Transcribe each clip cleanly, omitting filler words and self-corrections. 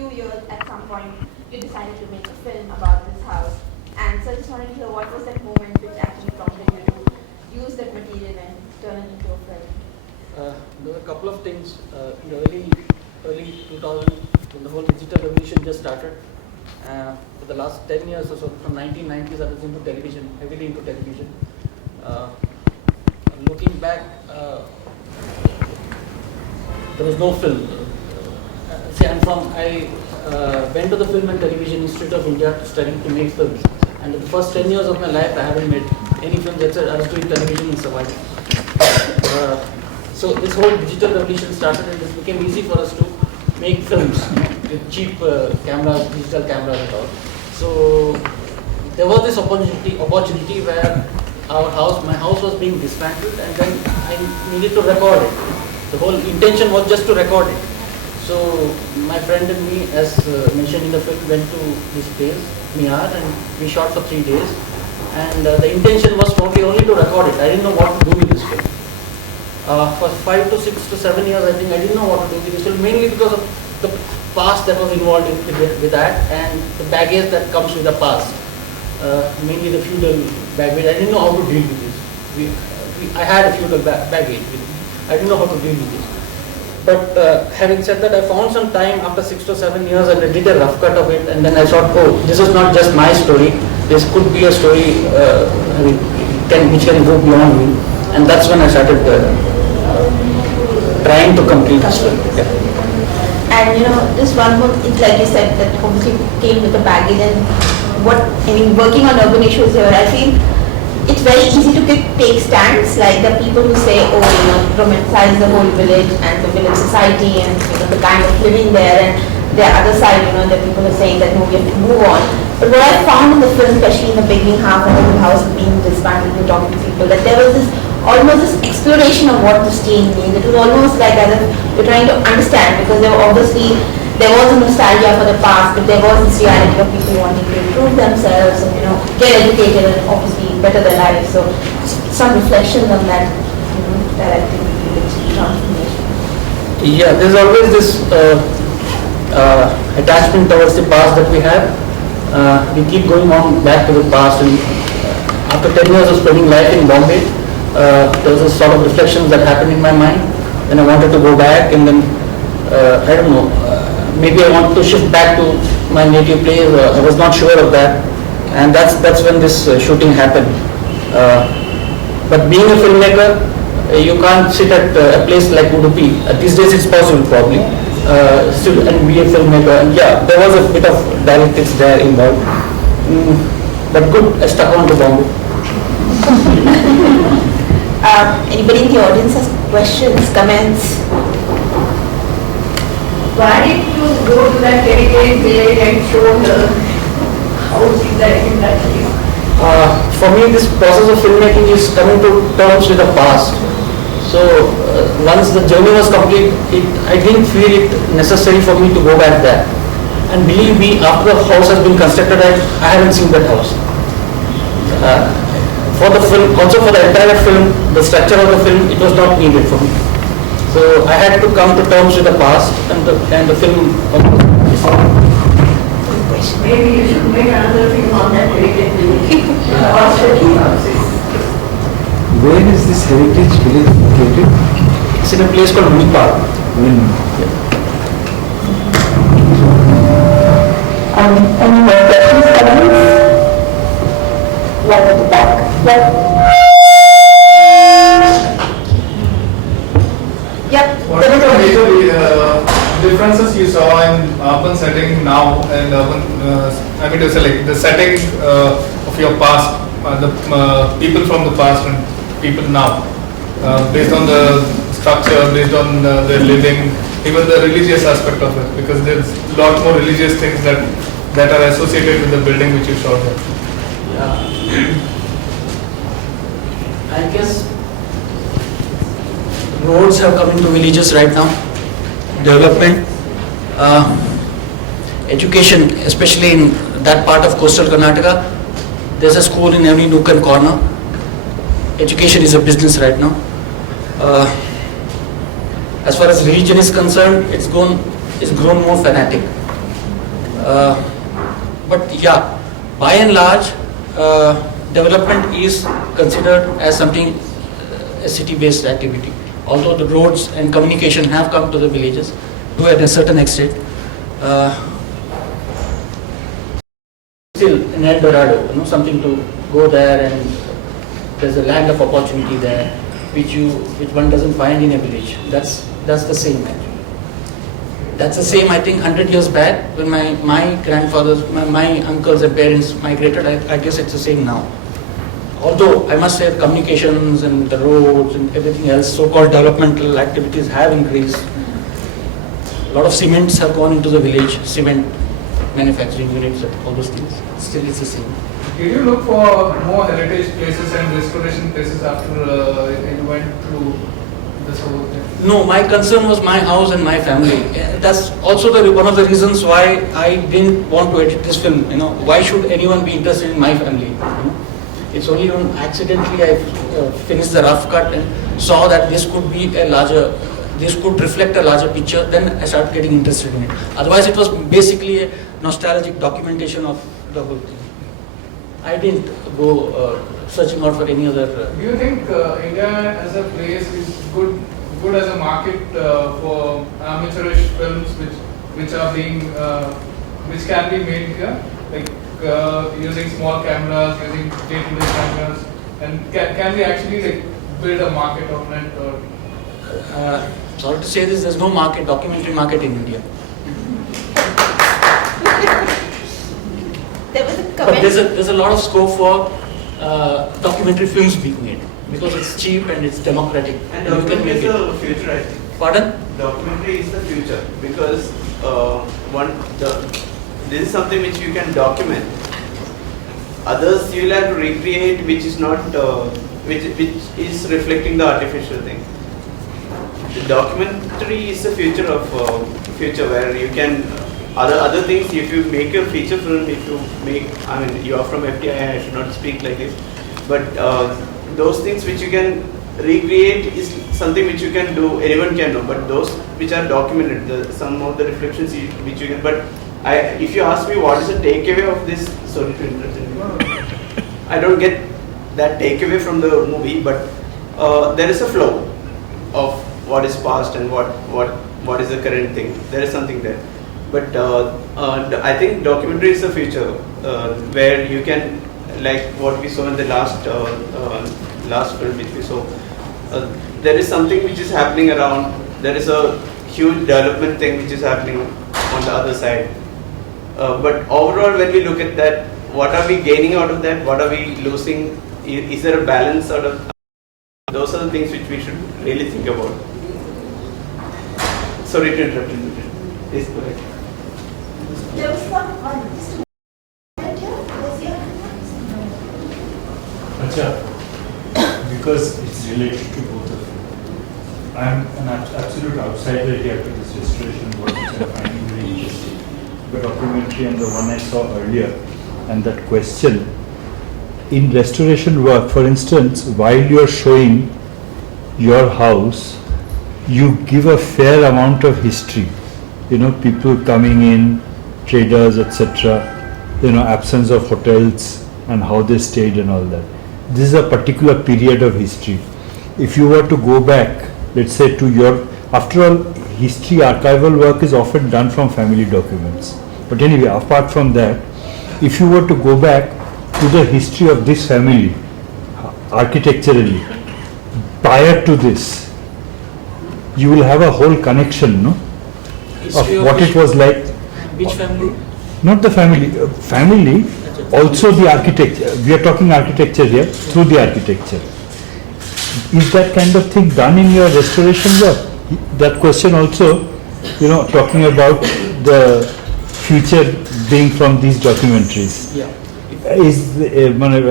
few years, at some point, you decided to make a film about this house. And so I just wanted to hear what was that moment which actually prompted you to use that material and turn it into a film? There were a couple of things. In the early 2000, when the whole digital revolution just started, for the last 10 years or so, from 1990s, I was into television, heavily into television. Looking back, there was no film. I went to the Film and Television Institute of India to study to make films. And in the first 10 years of my life, I haven't made any films except I was doing television and surviving. So this whole digital revolution started, and it became easy for us to make films with cheap cameras, digital cameras and all. So there was this opportunity where my house was being dismantled, and then I needed to record it. The whole intention was just to record it. So my friend and me, as mentioned in the film, went to this place, Miyar, and we shot for 3 days. And the intention was probably only to record it. I didn't know what to do with this film. For 5 to 6 to 7 years, I think I didn't know what to do with this film, mainly because of the past that was involved with that, and the baggage that comes with the past. Mainly the feudal baggage. I didn't know how to deal with this. I had a feudal baggage with me. I didn't know how to deal with this. But having said that, I found some time after 6 to 7 years, and I did a rough cut of it, and then I thought, oh, this is not just my story. This could be a story which can go beyond me. And that's when I started trying to complete this film. Yeah. And this one book, it's like you said, that obviously came with the baggage. And working on urban issues here, I feel it's very easy to take stands, like the people who say, oh, romanticize the whole village and the village society and the kind of living there, and the other side, the people are saying that no, we have to move on. But what I found in the film, especially in the beginning half of the house being disbanded and talking to people, that there was almost this exploration of what the staying means. It was almost like as if we're trying to understand, because there was a nostalgia for the past, but there was this reality of people wanting to improve themselves and get educated and obviously better their lives. So some reflections on that, that I think is transformation. Yeah, there's always this attachment towards the past that we have. We keep going on back to the past, and after 10 years of spending life in Bombay, there was a sort of reflections that happened in my mind, and I wanted to go back, and then I don't know, maybe I wanted to shift back to my native place. I was not sure of that, and that's when this shooting happened. But being a filmmaker, you can't sit at a place like Udupi. These days it's possible probably, and be a filmmaker. And yeah, there was a bit of dialectics there involved. But good, I stuck on to Bombay. Anybody in the audience has questions, comments? Why did you go to that heritage village and show the house in that place? For me, this process of filmmaking is coming to terms with the past. So once the journey was complete, I didn't feel it necessary for me to go back there. And believe me, after the house has been constructed, I haven't seen that house. For the film, also for the entire film, the structure of the film, it was not needed for me. So I had to come to terms with the past and the film. Maybe you should make another film on that heritage village. Synopsis. Where is this heritage village located? It's in a place called Mumbai. Any more questions, comments? One at the back. Yep. What are the major differences you saw in urban setting now and urban, the setting of your past, the people from the past and people now, based on the structure, based on their living, even the religious aspect of it, because there's a lot more religious things that are associated with the building which you shot there. Yeah. I guess roads have come into villages right now. Development, education, especially in that part of coastal Karnataka, there's a school in every nook and corner. Education is a business right now. As far as religion is concerned, it's grown more fanatic. But yeah, by and large, development is considered as something, a city-based activity. Although the roads and communication have come to the villages to a certain extent, still an El Dorado, something to go there, and there's a land of opportunity there, which one doesn't find in a village. That's the same actually. That's the same, I think, 100 years back when my grandfathers, my uncles and parents migrated. I guess it's the same now. Although I must say communications and the roads and everything else, so-called developmental activities have increased. A lot of cements have gone into the village, cement manufacturing units, all those things. Still it's the same. Did you look for more heritage places and restoration places after you went through this whole thing? No, my concern was my house and my family. That's also one of the reasons why I didn't want to edit this film. Why should anyone be interested in my family? It's only when accidentally I finished the rough cut and saw that this could be this could reflect a larger picture, then I started getting interested in it. Otherwise it was basically a nostalgic documentation of the whole thing. I didn't go searching out for any other... Do you think India as a place is good as a market for amateurish films which are being which can be made here, like using small cameras, using day-to-day cameras, and can we actually like build a market on it? Or sorry to say this, there's no documentary market in India. There was a But comment. there's a lot of scope for documentary films being made because it's cheap and it's democratic. And you can documentary make is it. the future, I think. Pardon? Documentary is the future because this is something which you can document. Others you will have to recreate, which is not which is reflecting the artificial thing. The documentary is the future of future where you can other things. If you make a feature film, if you make, I mean, you are from FTII, I should not speak like this, but those things which you can recreate is something which you can do, anyone can do, but those which are documented, some of the reflections which you can, but if you ask me what is the takeaway of this, sorry to interrupt you, I don't get that takeaway from the movie, but there is a flow of what is past and what is the current thing. There is something there, but I think documentary is the future where you can, like what we saw in the last film which we saw. There is something which is happening around. There is a huge development thing which is happening on the other side. But overall, when we look at that, what are we gaining out of that? What are we losing? Is there a balance out of? Those are the things which we should really think about. Sorry to interrupt you. Please go ahead. There was one just a moment here. There's your Acha, because it's related to both of you. I'm an absolute outsider here to this restoration work, which I'm finding very interesting. The documentary and the one I saw earlier, and that question. In restoration work, for instance, while you're showing your house, you give a fair amount of history. People coming in, traders, etc. Absence of hotels and how they stayed and all that. This is a particular period of history. If you were to go back, let's say after all, history archival work is often done from family documents. But anyway, apart from that, if you were to go back to the history of this family, architecturally, prior to this, you will have a whole connection, no? History Of what it was like. Which family? Not the family. Family, also the architecture. We are talking architecture here, through the architecture. Is that kind of thing done in your restoration work? That question also, talking about the future being from these documentaries. Yeah.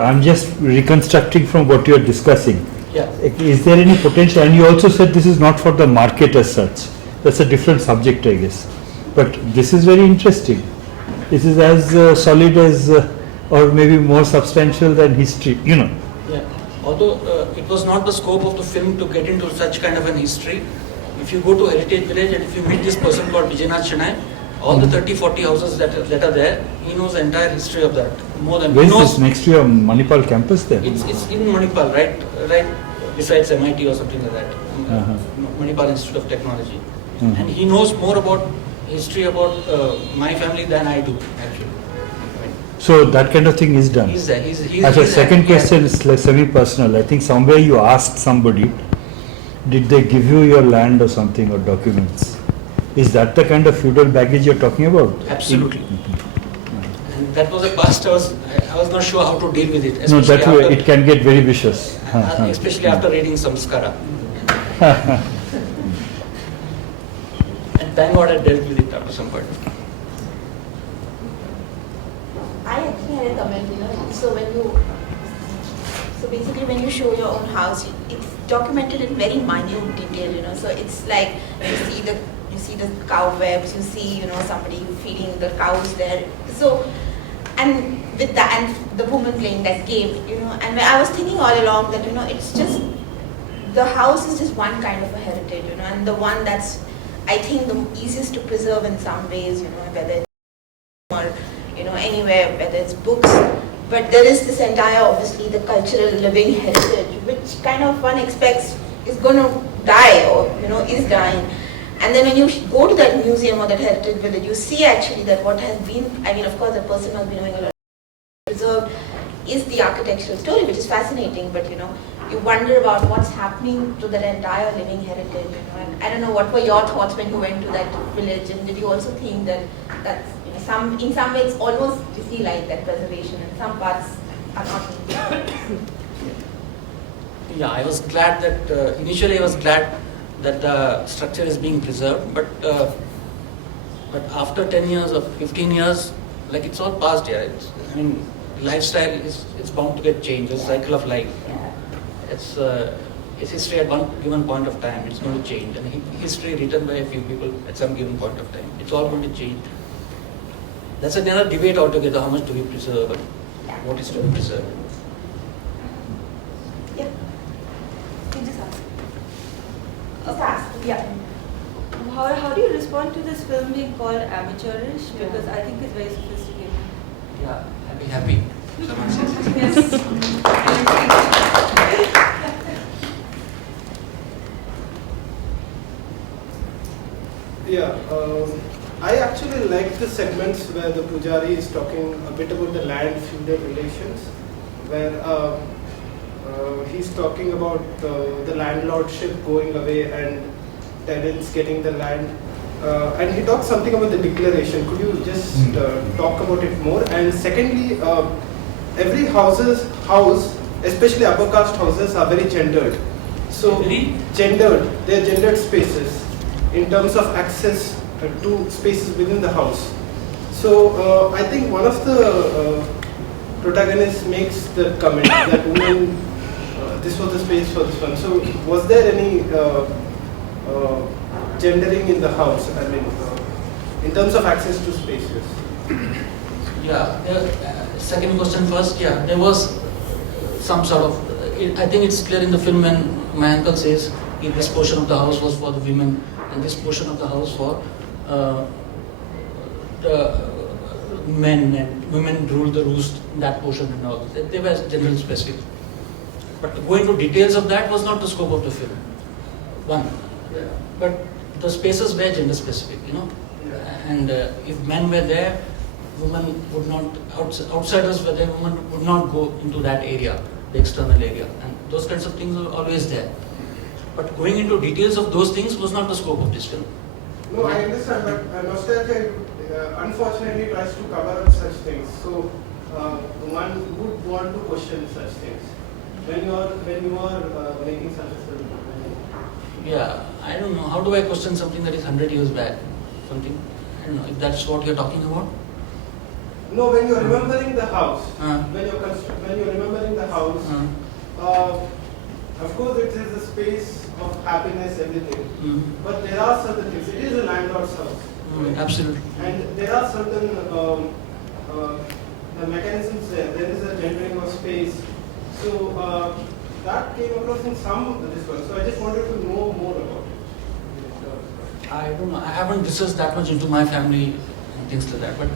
I'm just reconstructing from what you are discussing. Yeah. Is there any potential? And you also said this is not for the market as such. That's a different subject, I guess. But this is very interesting. This is as solid as, or maybe more substantial than history, Yeah. Although it was not the scope of the film to get into such kind of an history. If you go to Heritage Village and if you meet this person called Vijaynath Shenoy, All the 30-40 houses that are there, he knows the entire history of that. More than Where he is knows. this? Next to your Manipal campus there? It's in Manipal, right besides MIT or something like that. Uh-huh. Manipal Institute of Technology. Mhm. And he knows more about history about my family than I do actually. So that kind of thing is done. He's there. He's As a he's second there. question is like semi-personal. I think somewhere you asked somebody, did they give you your land or something or documents? Is that the kind of feudal baggage you're talking about? Absolutely. And that was a past. I was not sure how to deal with it. No, especially that way after- it can get very vicious. especially after reading Samskara. And thank God I dealt with it after some point. I actually had a comment, so basically when you show your own house, it's documented in very minute detail, so it's like you see the cobwebs, you see, somebody feeding the cows there. So, and with that, and the woman playing that game, and I was thinking all along that, it's just, the house is just one kind of a heritage, and the one that's, I think, the easiest to preserve in some ways, whether it's or anywhere, whether it's books, but there is this entire, obviously, the cultural living heritage, which kind of one expects is going to die or, is dying. And then when you go to that museum or that heritage village, you see actually that what has been, of course, the person has been doing a lot preserved is the architectural story, which is fascinating, but, you wonder about what's happening to that entire living heritage, and I don't know, what were your thoughts when you went to that village, and did you also think that that's, in some ways almost you see like that preservation, and some parts are not. Yeah, I was glad that, initially I was glad that the structure is being preserved, but after 10 years or 15 years, like it's all past here. Lifestyle it's bound to get changed, it's a cycle of life. It's history at one given point of time, it's going to change, and history written by a few people at some given point of time, it's all going to change. That's another debate altogether, how much do we preserve and what is to be preserved. Yeah. You just ask. Just ask. Yeah. How do you respond to this film being called amateurish? Because I think it's very sophisticated. Yeah, happy. Someone says it. Yes. Yeah, I actually like the segments where the Pujari is talking a bit about the land-feudal relations, where he's talking about the landlordship going away and tenants getting the land. And he talks something about the declaration. Could you just talk about it more? And secondly, every house, especially upper caste houses, are very gendered. So gendered, they're gendered spaces in terms of access to spaces within the house. So I think one of the protagonists makes the comment that women, this was the space for this one. So was there any gendering in the house? In terms of access to spaces. Yeah, second question first. Yeah, there was some sort of, I think it's clear in the film when my uncle says this portion of the house was for the women and this portion of the house for the men, and women ruled the roost in that portion and all. They were general specific. But going to details of that was not the scope of the film. One. But the spaces were gender specific, and if men were there, women would not, outsiders were there, women would not go into that area, the external area, and those kinds of things were always there. But going into details of those things was not the scope of this film. No, I understand, but nostalgia unfortunately tries to cover up such things. So one would want to question such things when you are making such a film. Yeah, I don't know. How do I question something that is 100 years back? Something, I don't know, if that's what you're talking about? No, when you're remembering the house, when you're remembering the house, of course it is a space of happiness, everything. But there are certain things. It is a landlord's house. Absolutely. And there are certain the mechanisms there. There is a gendering of space. So that came across in some of this one. So I just wanted to know more about it. I don't know. I haven't researched that much into my family things like that. But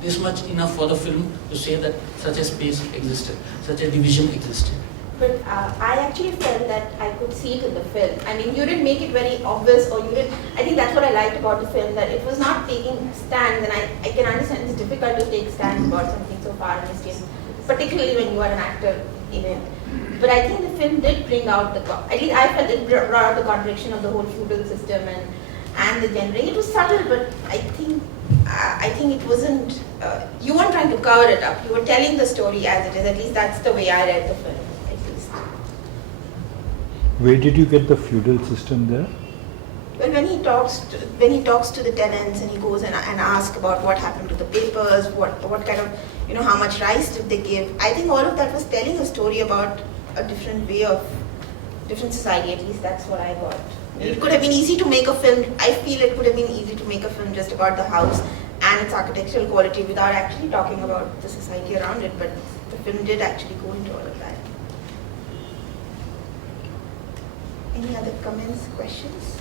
this much enough for the film to say that such a space existed, such a division existed. But I actually felt that I could see it in the film. I mean, you didn't make it very obvious, or you didn't. I think that's what I liked about the film, that it was not taking stands, and I can understand it's difficult to take stands about something so far in this case, particularly when you are an actor in it. But I think the film did bring out at least I felt it brought out the contradiction of the whole feudal system and the genre. It was subtle, but I think it wasn't. You weren't trying to cover it up. You were telling the story as it is. At least that's the way I read the film. Where did you get the feudal system there? Well, when he talks to the tenants and he goes and asks about what happened to the papers, what kind of, how much rice did they give. I think all of that was telling a story about a different way of, different society. At least that's what I got. It could have been easy to make a film. I feel it could have been easy to make a film just about the house and its architectural quality without actually talking about the society around it. But the film did actually go into all of that. Any other comments, questions?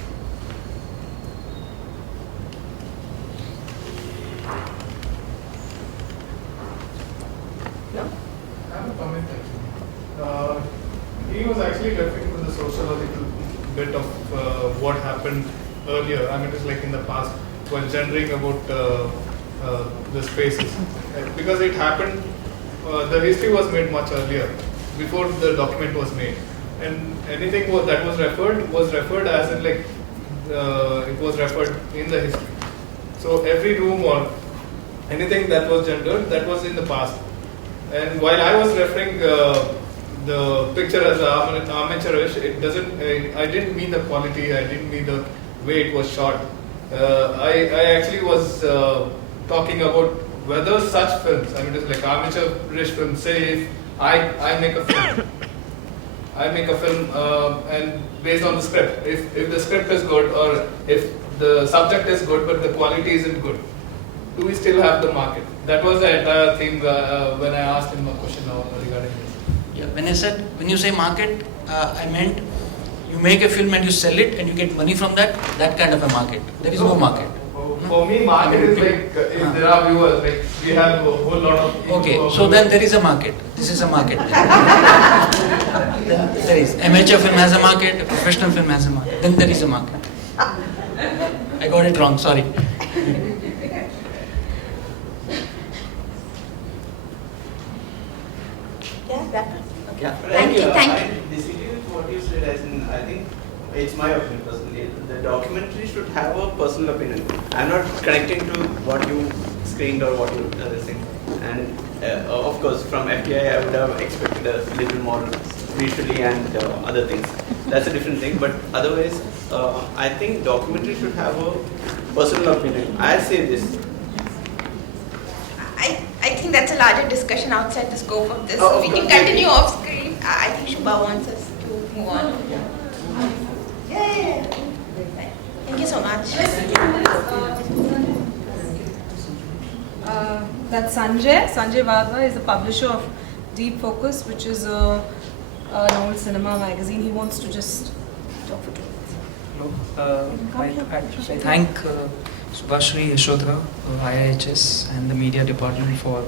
No? I have a comment actually. He was actually referring to the sociological bit of what happened earlier. I mean, it's like in the past, while gendering about the spaces. Because it happened, the history was made much earlier, before the document was made. And anything that was referred as in like, it was referred in the history. So every room or anything that was gendered, that was in the past. And while I was referring the picture as amateurish, it doesn't. I didn't mean the quality. I didn't mean the way it was shot. I actually was talking about whether such films. I mean, it's like amateurish films. Say if I make a film. I make a film and based on the script. If the script is good or if the subject is good but the quality isn't good, do we still have the market? That was the entire thing when I asked him a question regarding this. Yeah, when you say market, I meant you make a film and you sell it and you get money from that kind of a market. There is no market. For me, market is like if there are viewers, like we have a whole lot of people. Okay, so then there is a market. This is a market. Then there is. Amateur film has a market, a professional film has a market. Then there is a market. I got it wrong, sorry. Yeah, that one. Yeah. Thank you. I disagree with what you said. As in, I think it's my opinion personally. The documentary should have a personal opinion. I'm not connecting to what you screened or what you saying. And of course, from FTII, I would have expected a little more visually and other things. That's a different thing. But otherwise, I think documentary should have a personal opinion. I say this. I think that's a larger discussion outside the scope of this. Oh, We can continue off screen. I think Shubha wants us to move on. Yeah. Thank you so much. That's Sanjay. Sanjay Vadva is the publisher of Deep Focus, which is an old cinema magazine. He wants to just talk for 2 minutes. Hello. I thank Subhashri Yashodhara, IIHS, and the media department for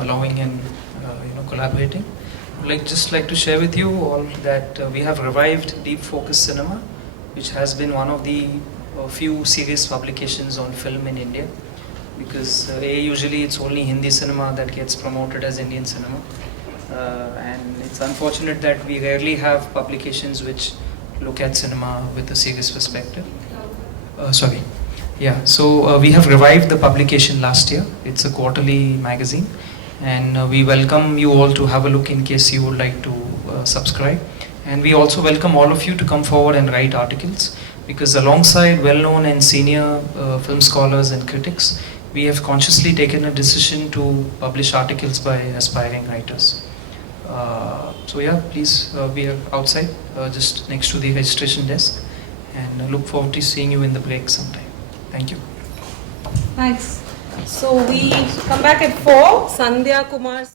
allowing and collaborating. I would just like to share with you all that we have revived Deep Focus Cinema, which has been one of the few serious publications on film in India. Because usually it's only Hindi cinema that gets promoted as Indian cinema, and it's unfortunate that we rarely have publications which look at cinema with a serious perspective. So we have revived the publication last year. It's a quarterly magazine, and we welcome you all to have a look in case you would like to subscribe. And we also welcome all of you to come forward and write articles, because alongside well-known and senior film scholars and critics, we have consciously taken a decision to publish articles by aspiring writers. Please, we are outside, just next to the registration desk, and look forward to seeing you in the break sometime. Thank you. Thanks. So we come back at 4. Sandhya Kumar.